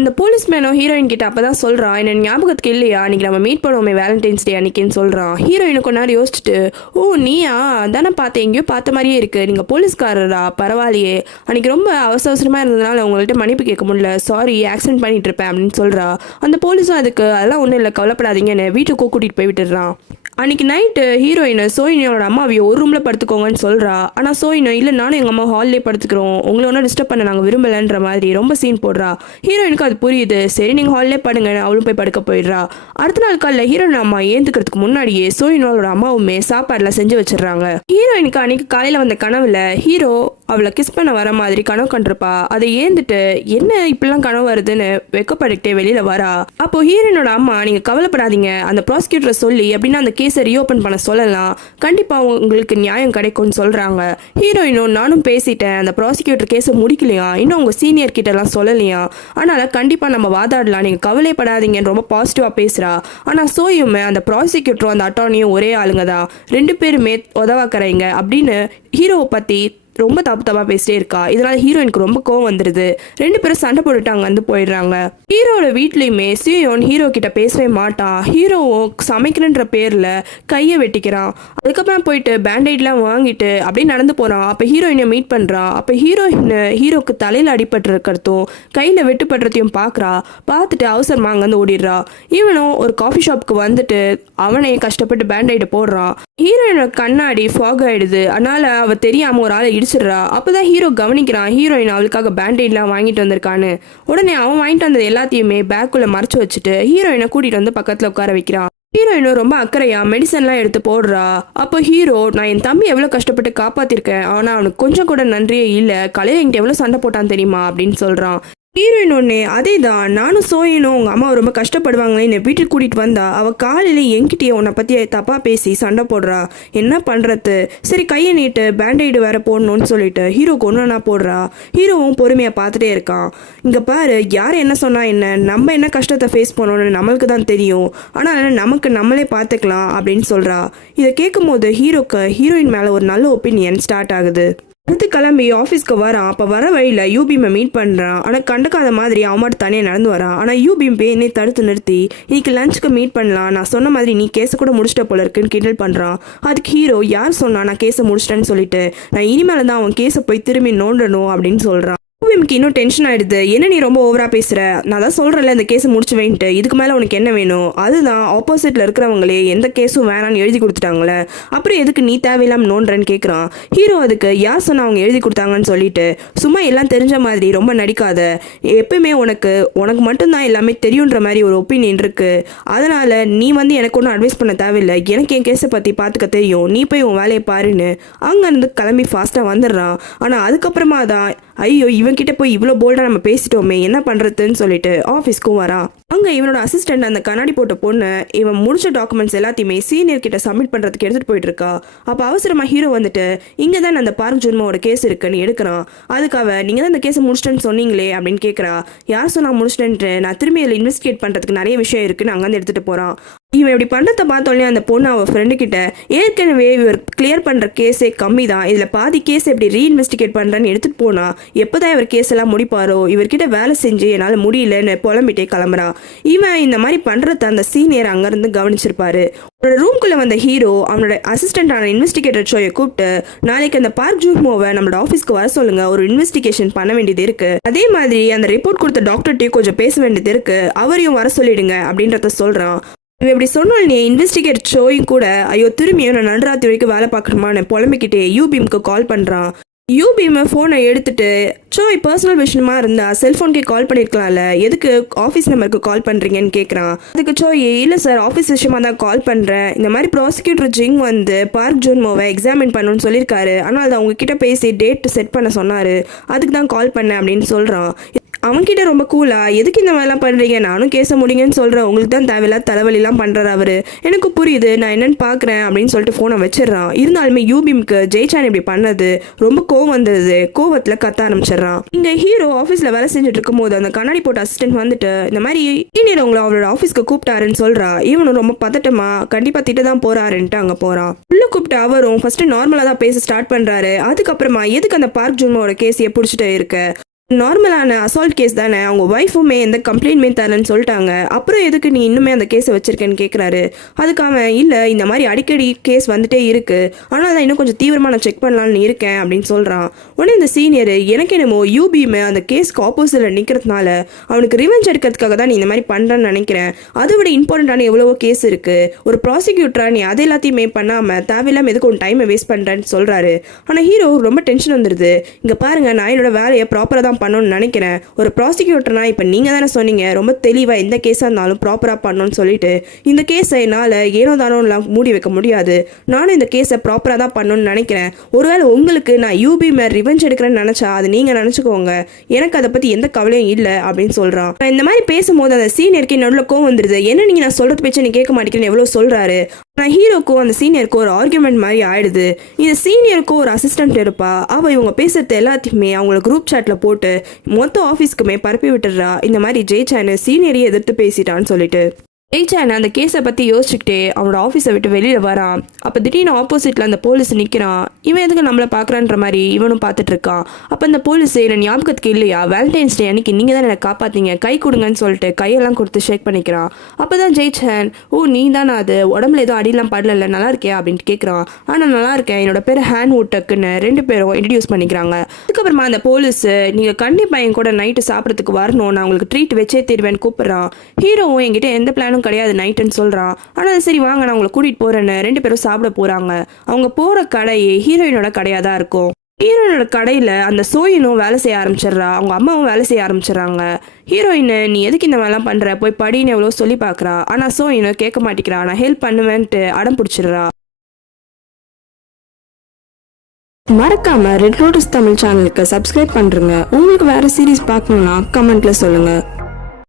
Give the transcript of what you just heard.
இந்த police மேனும் heroine கிட்ட அப்பதான் சொல்றான், என்ன ஞாபகத்துக்கு இல்லையா அன்னைக்கு நம்ம மீட் பண்ணுவோமே வேலண்டைன்ஸ் டே அன்னைக்குன்னு சொல்றான். ஹீரோயின் கொஞ்ச நேரம் யோசிச்சுட்டு, ஓ நீயா தானே பார்த்தேன், எங்கேயோ பார்த்த மாதிரியே இருக்கு, நீங்க போலீஸ்காரரா, பரவாயில்லையே, அன்னைக்கு ரொம்ப அவசர அவசரமா இருந்ததுனால உங்கள்கிட்ட மன்னிப்பு கேட்க முடியல, சாரி ஆக்சிடென்ட் பண்ணிட்டு இருப்பேன் அப்படின்னு சொல்றா. அந்த போலீஸும் அதுக்கு அதெல்லாம் ஒன்றும் இல்லை கவலைப்படாதீங்கன்னு வீட்டுக்கு கூட்டிட்டு போய் விட்டுடுறான். அன்னைக்கு நைட்டு ஹீரோயின் சோயினியோட அம்மாவையோ ஒரு ரூம்ல படுத்துக்கோங்கன்னு சொல்றா. ஆனா சோயினோ இல்லை நானும் எங்க அம்மா ஹால்லே படுத்துக்கிறோம், உங்களை ஒன்றும் டிஸ்டர்ப் பண்ண நாங்கள் விரும்பலன்ற மாதிரி ரொம்ப சீன் போடுறா. ஹீரோயினுக்கு அது புரியுது, சரி நீங்க ஹால்லே படுங்க, அவளும் போய் படுக்க போயிடுறா. அடுத்த நாள் காலையில் ஹீரோயின் அம்மா ஏந்துக்கிறதுக்கு முன்னாடியே சோயினோட அம்மாவுமே சாப்பாடுலாம் செஞ்சு வச்சிடுறாங்க. ஹீரோயினுக்கு அன்னைக்கு காலையில வந்த கனவுல ஹீரோ அவளை கிஸ் பண்ண வர மாதிரி கனவு கண்டிருப்பா. அதை ஏந்துட்டு என்ன இப்படிலாம் கனவு வருதுன்னு வெக்கப்பட்டுக்கிட்டே வெளியில வரா. அப்போ ஹீரோயினோட அம்மா, நீங்க கவலைப்படாதீங்க, அந்த ப்ராசிக்யூட்டரை சொல்லி அப்படின்னா அந்த கேஸை ரீஓபன் பண்ண சொல்லலாம், கண்டிப்பா உங்களுக்கு நியாயம் கிடைக்கும்னு சொல்றாங்க. ஹீரோயினும், நானும் பேசிட்டேன், அந்த ப்ராசிக்யூட்டர் கேஸை முடிக்கலையா, இன்னும் உங்க சீனியர் கிட்ட எல்லாம் சொல்லலையா, அதனால கண்டிப்பா நம்ம வாதாடலாம், நீங்க கவலைப்படாதீங்கன்னு ரொம்ப பாசிட்டிவா பேசுறா. ஆனா சோயுமே அந்த ப்ராசிக்யூட்டரும் அந்த அட்டார்னியும் ஒரே ஆளுங்க தான், ரெண்டு பேருமே உதவாக்கறீங்க அப்படின்னு ஹீரோவை பத்தி ரொம்ப தப்பா பேசிட்டே இருக்கா. இதனால ஹீரோயினுக்கு ரொம்ப கோவம் வந்துருது. ரெண்டு பேரும் சண்டை போட்டுட்டு அங்க வந்து போயிடுறாங்க. ஹீரோட வீட்லயுமே சியோன் ஹீரோ கிட்ட பேசவே மாட்டான். ஹீரோவும் சமைக்கிறன்ற பேர்ல கையை வெட்டிக்கிறான். அதுக்கப்புறம் போயிட்டு பேண்டைட்லாம் வாங்கிட்டு அப்படியே நடந்து போறான். அப்ப ஹீரோயினை மீட் பண்றான். அப்ப ஹீரோக்கு தலையில அடிபட்டு இருக்கிறதும் கையில வெட்டுப்படுறதையும் பாக்குறா. பார்த்துட்டு அவசரமா அங்க வந்து ஓடிடுறா. இவனும் ஒரு காஃபி ஷாப்புக்கு வந்துட்டு அவனே கஷ்டப்பட்டு பேண்டைட் போடுறான். ஹீரோயினோட கண்ணாடி ஃபாக் ஆயிடுது. அதனால அவ தெரியாம ஒரு ஆளை இடிச்சிடுறா. அப்பதான் ஹீரோ கவனிக்கிறான் ஹீரோயின் அவளுக்காக பேண்டைட்லாம் வாங்கிட்டு வந்திருக்கான்னு. உடனே அவன் வாங்கிட்டு வந்தது எல்லாத்தையுமே பேக்குள்ள மறைச்சு வச்சுட்டு ஹீரோயினை கூட்டிட்டு வந்து பக்கத்துல உட்கார வைக்கிறான். ஹீரோயினும் ரொம்ப அக்கறையா மெடிசன்லாம் எடுத்து போடுறா. அப்போ ஹீரோ, நான் என் தம்பி எவ்வளவு கஷ்டப்பட்டு காப்பாத்திருக்கேன், ஆனா அவனுக்கு கொஞ்சம் கூட நன்றியே இல்ல, கலையில என்கிட்ட எவ்வளவு சண்டை போட்டான் தெரியுமா அப்படின்னு சொல்றான். ஹீரோயின் ஒன்னே, அதே தான் நானும் சோயனும் உங்க அம்மா ரொம்ப கஷ்டப்படுவாங்களே என்னை வீட்டுக்கு கூட்டிட்டு வந்தா அவ காலையில என்கிட்டயே உன்னை பத்தி தப்பா பேசி சண்டை போடுறா, என்ன பண்றது, சரி கையை நீட்டு பேண்டைடு வேற போடணும்னு சொல்லிட்டு ஹீரோக்கு ஒன்னா போடுறா. ஹீரோவும் பொறுமையா பார்த்துட்டே இருக்கான். இங்க பாரு, யார் என்ன சொன்னா என்ன, நம்ம என்ன கஷ்டத்தை ஃபேஸ் பண்ணணும்னு நம்மளுக்கு தான் தெரியும், ஆனா நமக்கு நம்மளே பார்த்துக்கலாம் அப்படின்னு சொல்றா. இதை கேட்கும் போது ஹீரோக்கு ஹீரோயின் மேல ஒரு நல்ல ஒப்பீனியன் ஸ்டார்ட் ஆகுது. அடுத்து கிளம்பி ஆஃபீஸ்க்கு வரான். அப்போ வர வழியில் யூபிஎம்மை மீட் பண்ணுறான். ஆனால் கண்டுக்காத மாதிரி அவன் மட்டும் தனியாக நடந்து வரான். ஆனால் யூபிஎம் என்னை தடுத்து நிறுத்தி, இன்னைக்கு லஞ்சுக்கு மீட் பண்ணலாம், நான் சொன்ன மாதிரி நீ கேஸை கூட முடிச்சிட்ட போல இருக்குன்னு கிண்டல் பண்ணுறான். அதுக்கு ஹீரோ, யார் சொன்னா நான் கேஸை முடிச்சிட்டேன்னு சொல்லிட்டு, நான் இனிமேல் தான் அவன் கேஸை போய் திரும்பி நோண்டணும் அப்படின்னு சொல்கிறான். யூபிஎம்க்கு இன்னும் டென்ஷன் ஆயிடுது. என்ன நீ ரொம்ப ஓவரா பேசுற, நான் தான் சொல்றேன்ல இந்த கேஸை முடிச்சு வைன்ட்டு, இதுக்கு மேல உனக்கு என்ன வேணும், அதுதான் ஆப்போசிட்ல இருக்கிறவங்களே எந்த கேஸும் வேணான்னு எழுதி கொடுத்துட்டாங்களே, அப்புறம் எதுக்கு நீ தேவையில்லாம நோன்றன்னு கேட்குறான். ஹீரோ அதுக்கு, யார் சொன்னா அவங்க எழுதி கொடுத்தாங்கன்னு சொல்லிட்டு, சும்மா எல்லாம் தெரிஞ்ச மாதிரி ரொம்ப நடிக்காத, எப்பயுமே உனக்கு மட்டும்தான் எல்லாமே தெரியுன்ற மாதிரி ஒரு ஒப்பீனியன் இருக்கு, அதனால நீ வந்து எனக்கு ஒன்றும் அட்வைஸ் பண்ண தேவையில்லை, எனக்கு என் கேஸை பத்தி பார்த்துக்க தெரியும், நீ போய் உன் வேலையை பாருன்னு அங்கேருந்து கிளம்பி ஃபாஸ்ட்டாக வந்துடுறான். ஆனால் அதுக்கப்புறமா தான், ஐயோ இவன்கிட்ட போய் இவ்வளோ போல்டாக நம்ம பேசிட்டோமே என்ன பண்ணுறதுன்னு சொல்லிட்டு ஆஃபீஸ்க்கும் வரான். அங்கே இவனோட அசிஸ்டன்ட் அந்த கண்ணாடி போட்ட பொண்ணு இவன் முடிச்ச டாக்குமெண்ட்ஸ் எல்லாத்தையுமே சீனியர் கிட்ட சப்மிட் பண்ணுறதுக்கு எடுத்துகிட்டு போயிட்டு இருக்கா. அப்போ அவசரமாக ஹீரோ வந்துட்டு, இங்கே தான் அந்த பார்க் ஜுன்மாவோட கேஸ் இருக்குன்னு எடுக்கிறான். அதுக்காக நீங்கள் தான் இந்த கேஸை முடிச்சிட்டேன்னு சொன்னீங்களே அப்படின்னு கேட்குறா. யார் சொன்னா முடிச்சிட்டேன்ட்டு, நான் திரும்பி இதில் இன்வெஸ்டிகேட் பண்ணுறதுக்கு நிறைய விஷயம் இருக்குன்னு அங்கேருந்து எடுத்துகிட்டு போகிறான். இவன் இப்படி பண்ணுறத பார்த்தோன்னே அந்த பொண்ணு அவள் ஃப்ரெண்டு கிட்ட, ஏற்கனவே இவர் கிளியர் பண்ணுற கேஸே கம்மி தான், இதில் பாதி கேஸ் எப்படி ரீஇன்வெஸ்டிகேட் பண்ணுறேன்னு எடுத்துகிட்டு போனா எப்போதான் இவர் கேஸ் எல்லாம் முடிப்பாரோ, இவர்கிட்ட வேலை செஞ்சு என்னால் முடியலன்னு புலம்பிட்டே கிளம்புறா. இவன் இந்த மாதிரி பண்ணுறத அந்த சீனியர் அங்கேருந்து கவனிச்சிருப்பாரு. அவனோட ரூம்குள்ளே வந்த ஹீரோ அவனோட அசிஸ்டண்டான இன்வெஸ்டிகேட்டர் ஷோயை கூப்பிட்டு, நாளைக்கு அந்த பார்க் ஜூமோவை நம்மளோட ஆஃபீஸ்க்கு வர சொல்லுங்க, ஒரு இன்வெஸ்டிகேஷன் பண்ண வேண்டியது இருக்கு, அதே மாதிரி அந்த ரிப்போர்ட் கொடுத்த டாக்டர்கிட்டையும் கொஞ்சம் பேச வேண்டியது இருக்கு, அவரையும் வர சொல்லிடுங்க அப்படின்றத சொல்கிறான். இவன் இப்படி சொன்னோடனே இன்வெஸ்டிகேட் ஷோயும் கூட, ஐயோ திரும்பியும் நான் நடுராத்திரி வரைக்கும் வேலை பார்க்கணுமான்னு புலம்பிக்கிட்டே யூபிஎம்க்கு கால் பண்ணுறான். யூபிஎம் ஃபோனை எடுத்துட்டு, சோய் பர்சனல் விஷயமா இருந்தா செல்ஃபோனுக்கே கால் பண்ணியிருக்கலாம்ல, எதுக்கு ஆஃபீஸ் நம்பருக்கு கால் பண்ணுறீங்கன்னு கேட்குறான். அதுக்கு சோய், இல்லை சார் ஆஃபீஸ் விஷயமா தான் கால் பண்ணுறேன், இந்த மாதிரி ப்ராசிக்யூட்டர் ஜிங் வந்து பார்க் ஜூன்மோவை எக்ஸாமின் பண்ணணும்னு சொல்லியிருக்காரு, ஆனால் அதை அவங்கக்கிட்ட பேசி டேட் செட் பண்ண சொன்னார், அதுக்கு தான் கால் பண்ணேன் அப்படின்னு சொல்கிறான். அவன்கிட்ட ரொம்ப கூலா, எதுக்கு இந்த மாதிரிலாம் பண்ணுறீங்க, நானும் கேச முடியுங்கன்னு சொல்கிறேன், உங்களுக்கு தான் தேவையில்லாத தலைவலிலாம் பண்ணுறாரு அவர், எனக்கு புரியுது, நான் என்னென்னு பார்க்குறேன் அப்படின்னு சொல்லிட்டு ஃபோனை வச்சிடறான். இருந்தாலுமே யூபிஎம்க்கு ஜெய்சான் இப்படி பண்ணது ரொம்ப கோவம் வந்தது. கோவத்தில் கத்த ஆரம்பிச்சிடறான். இங்கே ஹீரோ ஆஃபீஸில் வேலை செஞ்சுட்டு இருக்கும் போது அந்த கண்ணாடி போட்ட அசிஸ்டன்ட் வந்துட்டு, இந்த மாதிரி சீனியர் உங்களை அவரோட ஆஃபீஸ்க்கு கூப்பிட்டாருன்னு சொல்கிறா. இவனும் ரொம்ப பதட்டமா கண்டிப்பாக திட்ட தான் போகிறாருன்ட்டு அங்கே போகிறான். உள்ள கூப்பிட்டு அவரும் ஃபர்ஸ்ட் நார்மலாக தான் பேச ஸ்டார்ட் பண்ணுறாரு. அதுக்கப்புறமா எதுக்கு அந்த பார்க் ஜூன்மோட கேஸையை பிடிச்சிட்டு இருக்க, நார்மலான அசால்ட் கேஸ் தானே, அவங்க ஒய்ஃபுமே எந்த கம்ப்ளைண்ட்மே தரலன்னு சொல்லிட்டாங்க, அப்புறம் எதுக்கு நீ இன்னுமே அந்த கேஸை வச்சிருக்கேன்னு கேட்குறாரு. அதுக்கு அவன் இல்லை இந்த மாதிரி அடிக்கடி கேஸ் வந்துட்டே இருக்கு, ஆனால் தான் இன்னும் கொஞ்சம் தீவிரமாக நான் செக் பண்ணலான்னு இருக்கேன் அப்படின்னு சொல்கிறான். உடனே இந்த சீனியர் எனக்கு என்னமோ யூபியுமே அந்த கேஸ்க்கு ஆப்போசிட்டில் நிற்கிறதுனால அவனுக்கு ரிவெஞ்ச் எடுக்கிறதுக்காக தான் நீ இந்த மாதிரி பண்ணுறேன்னு நினைக்கிறேன். அதை விட இம்பார்ட்டண்ட்டான எவ்வளவோ கேஸ் இருக்குது, ஒரு ப்ராசிக்யூட்டரா நீ அது எல்லாத்தையுமே பண்ணாமல் தேவையில்லாமல் எதுக்கு உன் டைமை வேஸ்ட் பண்ணுறேன்னு சொல்கிறாரு. ஆனால் ஹீரோ ரொம்ப டென்ஷன் வந்துடுது. இங்கே பாருங்க, நான் என்னோட வேலையை ப்ராப்பராக தான் பண்ணணும்னு நினைக்கிறேன், ஒரு ப்ராசிக்யூட்டர்னா இப்போ நீங்கள் தானே சொன்னீங்க ரொம்ப தெளிவாக எந்த கேஸாக இருந்தாலும் ப்ராப்பராக பண்ணணும்னு சொல்லிட்டு, இந்த கேஸை என்னால் ஏனோ தானோலாம் மூடி வைக்க முடியாது, நானும் இந்த கேஸை ப்ராப்பராக தான் பண்ணணும்னு நினைக்கிறேன். ஒருவேளை உங்களுக்கு நான் யூபி மேலே ரிவெஞ்ச் எடுக்கிறேன்னு நினச்சா அது நீங்கள் நினச்சிக்கோங்க, எனக்கு அதை பற்றி எந்த கவலையும் இல்லை அப்படின்னு சொல்கிறான். இந்த மாதிரி பேசும்போது அந்த சீனியருக்கு நடுவில் கோவம் வந்துடுது. என்ன நீங்கள் நான் சொல்கிறது பேச்சு நீ கேட்க மாட்டேங்கிறேன்னு எவ்வளோ சொல்கிறாரு. ஆனால் ஹீரோக்கும் அந்த சீனியருக்கும் ஒரு ஆர்குமெண்ட் மாதிரி ஆயிடுது. இந்த சீனியருக்கும் ஒரு அசிஸ்டன்ட் இருப்பா, அவள் இவங்க பேசுறது எல்லாத்தையுமே அவங்கள குரூப் சாட்டில் போட்டு மொத்த ஆஃபீஸ்க்குமே பரப்பி விட்டுறா, இந்த மாதிரி ஜெயிச்சான்னு சீனியரையே எதிர்த்து பேசிட்டான்னு சொல்லிட்டு. ஜெயிச்சான் அந்த கேஸை பற்றி யோசிச்சுக்கிட்டே அவனோட ஆஃபீஸை விட்டு வெளியில் வரான். அப்போ திடீர்னு ஆப்போசிட்டில் அந்த போலீஸ் நிற்கிறான். இவன் எதுக்கு நம்மளை பார்க்குறான்ற மாதிரி இவனும் பார்த்துட்டு இருக்கான். அப்போ அந்த போலீஸ் என்ன ஞாபகத்துக்கு இல்லையா, வேலண்டைன்ஸ் டே அன்னைக்கு நீங்கள் தான் என்னை காப்பாற்றீங்க, கை கொடுங்கன்னு சொல்லிட்டு கையெல்லாம் கொடுத்து ஷேக் பண்ணிக்கிறான். அப்போ தான் ஜெயிச்சேன், ஓ நீ தானே அது, உடம்புல ஏதோ அடியெல்லாம் படல, நல்லா இருக்கியா அப்படின்ட்டு கேட்குறான். ஆனால் நல்லா இருக்கேன், என்னோட பேர் ஹேண்ட் வுட்டக்குன்னு ரெண்டு பேரும் இன்ட்ரடியூஸ் பண்ணிக்கிறாங்க. அதுக்கப்புறமா அந்த போலீஸ் நீங்கள் கண்டிப்பாக என் கூட நைட்டு சாப்பிட்றதுக்கு வரணும், நான் உங்களுக்கு ட்ரீட் வச்சே தருவேன்னு கூப்பிட்றான். ஹீரோவும் என்கிட்ட எந்த பிளானும் கிடையாது நைட்டுன்னு சொல்றான். ஆனால் சரி வாங்க நான் உங்களை கூட்டிட்டு போறேன்னு ரெண்டு பேரும் சாப்பிட போறாங்க. அவங்க போற கடையே ஹீரோயினோட கடையா தான் இருக்கும். ஹீரோயினோட கடையில அந்த சோயினும் வேலை செய்ய ஆரம்பிச்சிடுறா, அவங்க அம்மாவும் வேலை செய்ய ஆரம்பிச்சிடறாங்க. ஹீரோயின் நீ எதுக்கு இந்த மாதிரிலாம் பண்ற, போய் படின்னு எவ்வளோ சொல்லி பார்க்குறா. ஆனால் சோயினு கேட்க மாட்டேங்கிறா, நான் ஹெல்ப் பண்ணுவேன்ட்டு அடம் பிடிச்சிடுறா. மறக்காம ரெட் லோட்டஸ் தமிழ் சேனலுக்கு சப்ஸ்கிரைப் பண்றேங்க. உங்களுக்கு வேற சீரிஸ் பார்க்கணும்னா கமெண்ட்ல சொல்லுங்க.